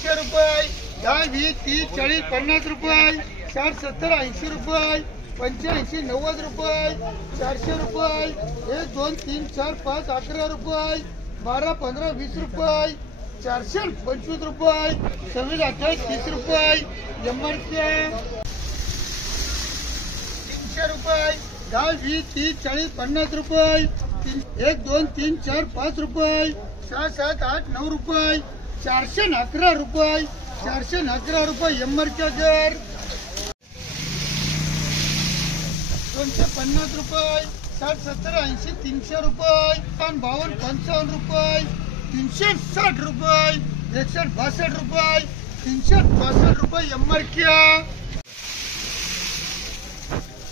300 रुपये, 10, 20, 30, 40, 50 रुपये, 60, 70, 80 रुपये, 85, 90 रुपये, 400 रुपये, 1, 2, 3, 4, 5, 11 रुपये, 12, 15, 20 रुपये, 425 रुपये, 26, 28, 30 रुपये, MRP 300 रुपये, 10, 20, 30, 40, 50 रुपये, 1, 2, 3, 4, 5 रुपये, 6, 7, 8, 9 रुपये, 411 रुपये, 411 रुपये MRP 250 रुपये, 60, 70, 80, 300 रुपये, 52, 55 रुपये, 360 रुपये, 61, 62 रुपये, 362 रुपये MRP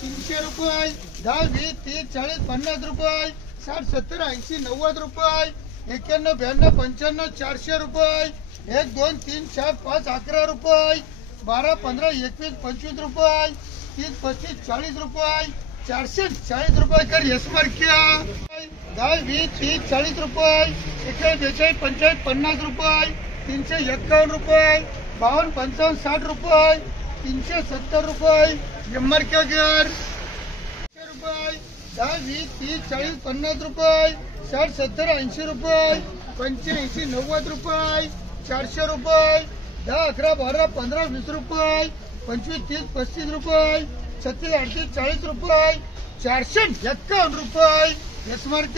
300 रुपये, 10, 20, 30, 40, 50 रुपये, 60, 70, 80, 90 रुपये, 91, 92, 95, 400 रुपये, 1, 2, 3, 4, 5, 11 रुपये, 12, 15, 21, 25 रुपये, 30, 25, 40 रुपये, 440 रुपये कर MRP 10, 20, 30, 40 रुपये, 41, 42, 45 रुपये, 351 रुपये, 52, 55, 60 रुपये, 370 रुपये MRP 10, 20, 30, 40, 50 रुपये, 60, 70, 80 रुपये, 85, 90 रुपये, 400 रुपये, 10, 11, 12, 15, 20 रुपये, 25, 30, 35 रुपये, 36, 38, 40 रुपये, 451 रुपये MRP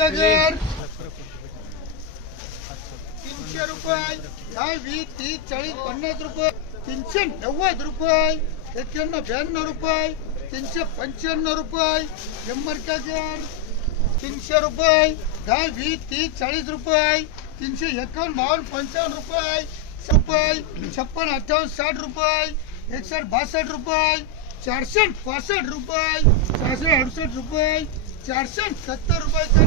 300 रुपये, 10, 20, 30, 40, 50 रुपये, 390 रुपये, 91, 92 रुपये, 395 रुपये MRP 300 रुपये, 10, 20, 30, 40 रुपये, 351, 52, 55 रुपये, 56, 58, 60 रुपये, 61, 62 रुपये, 465 रुपये, 468 रुपये, 470 रुपये कर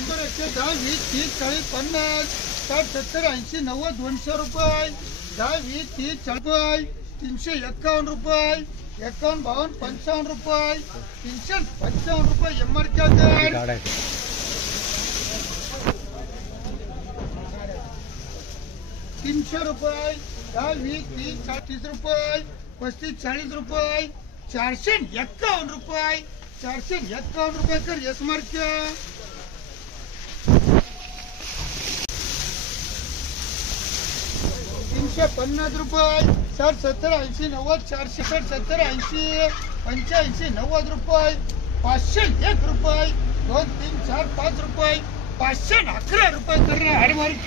MRP 100, 10, 20, 30, 40, 50, 60, 70, 80, 90, 200 रुपये, 10, 20, 30, 40 रुपये, 351 रुपये, 51, 52, 55 रुपये, 355 रुपये MRP 300 रुपये, 10, 20, 30, 30 रुपये, 35, 40 रुपये, 451 रुपये, 451 रुपये कर MRP 350 रुपये, 60, 70, 80, 90, 460, 70, 80, 85, 90 रुपये, 501 रुपये, 2, 3, 4, 5 रुपये, 511 रुपये करणे MRP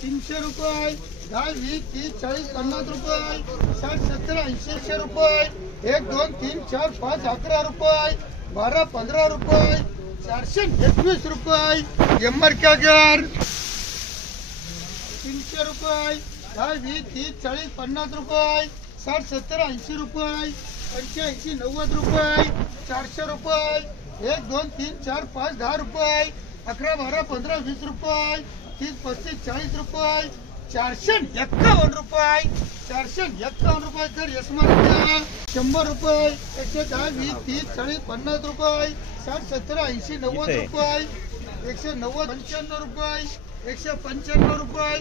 300 रुपये, 10, 20, 30, 40, 50 रुपये, 60, 70, 80 रुपये, 1, 2, 3, 4, 5, 11 रुपये, 12, 15 रुपये, 421 रुपये MRP 300 रुपये, 10, 20, 30, 40, 50 रुपये, 60, 70, 80 रुपये, 85, 90 रुपये, 400 रुपये, 1, 2, 3, 4, 5, 10 रुपये, 11, 12, 15, 20 रुपये, 30, 35, 40 रुपये, 451 रुपये, 451 रुपये कर MRP 100 रुपये, 110, 20, 30, 40, 50 रुपये, 60, 70, 80, 90 रुपये, 190, 95 रुपये, 195 रुपये,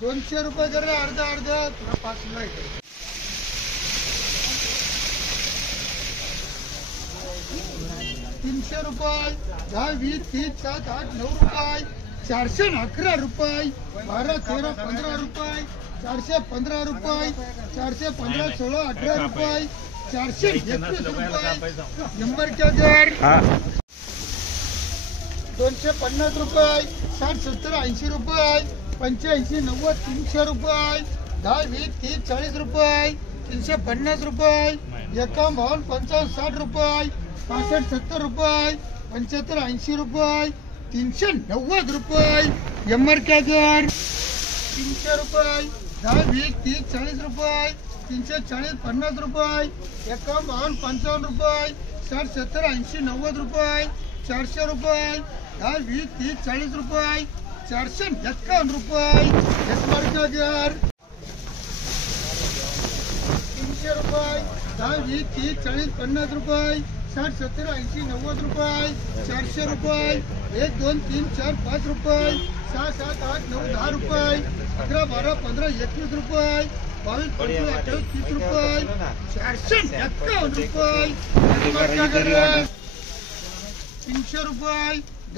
200 रुपये कर अर्धा अर्धा तुला 5 नाही 300 रुपये, 10, 20, 30, 7, 8, 9 रुपये, 411 रुपये, 12, 13, 15 रुपये, 415 रुपये, 415, 16, 18 रुपये, 421 रुपये MRP 250 रुपये, 60, 70, 80 रुपये, 85, 90, 300 रुपये, 10, 20, 30, 40 रुपये, 350 रुपये, 51, 52, 55, 60 रुपये, 65, 70 रुपये, 75, 80 रुपये, 390 रुपये MRP 300 रुपये, 10, 20, 30, 40 रुपये, 340, 50 रुपये, 51, 52, 55 रुपये, 60, 70, 80, 90 रुपये, 400 रुपये, 10, 20, 30, 40 रुपये, 451 रुपये MRP 300 रुपये, 10, 20, 30, 40, 50 रुपये, 60 70 80 90 रुपये 400 रुपये 1 2 3 4 5 रुपये 6 7 8 9 10 रुपये 11 12 15 21 रुपये 22 25 28 30 रुपये 451 रुपये 300 रुपये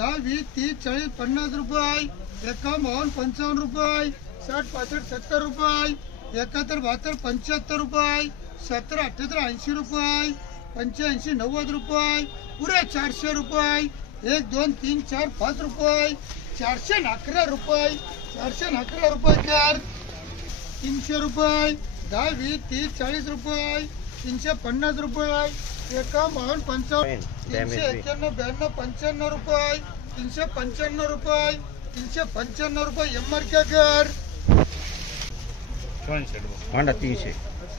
10 20 30 40 50 रुपये 51 55 रुपये 60 65 70 रुपये 71 72 75 रुपये 70 78 80 रुपये 85 90 रुपये पुरे 400 रुपये 1 2 3 4 5 रुपये 411 रुपये 411 रुपये 300 रुपये 10 20 30 40 रुपये 350 रुपये 51 55 391 92 95 रुपये 395 रुपये 395 रुपये एमआरकेकर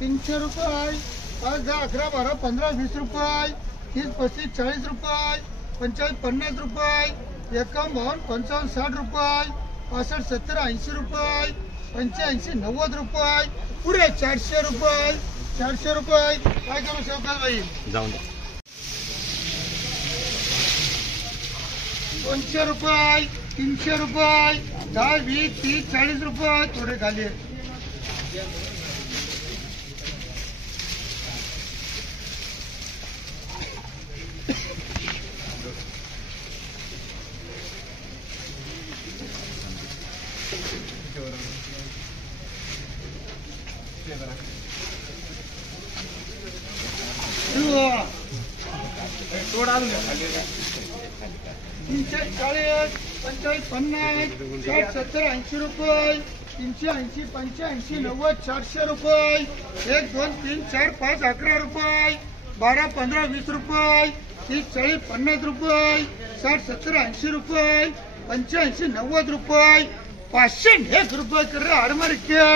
300 रुपये 5 10 11 12 15 20 रुपये 30 35 40 रुपये 45 50 रुपये 51 55 60 रुपये 65 70 80 रुपये 85 90 रुपये पुरे 400 रुपये 400 रुपये काय करू शौकत भाई जाऊन द्या 200 रुपये 300 रुपये 10 20 30 40 रुपये थोडे खाली तीनशे 40 45 50 60 70 80 रुपये 380 85 90 400 रुपये 1 2 3 4 5 11 रुपये 12 15 20 रुपये 30 40 50 रुपये 60 70 80 रुपये 85 90 रुपये 501 रुपये कर हरमर क्या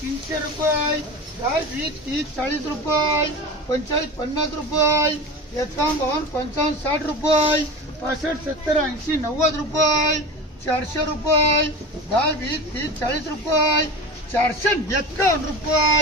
300 रुपये 10 20 30 40 रुपये 45 50 रुपये 51 55 60 रुपये 65 70 80 90 रुपये 400 रुपये 10 20 30 40 रुपये 451 रुपये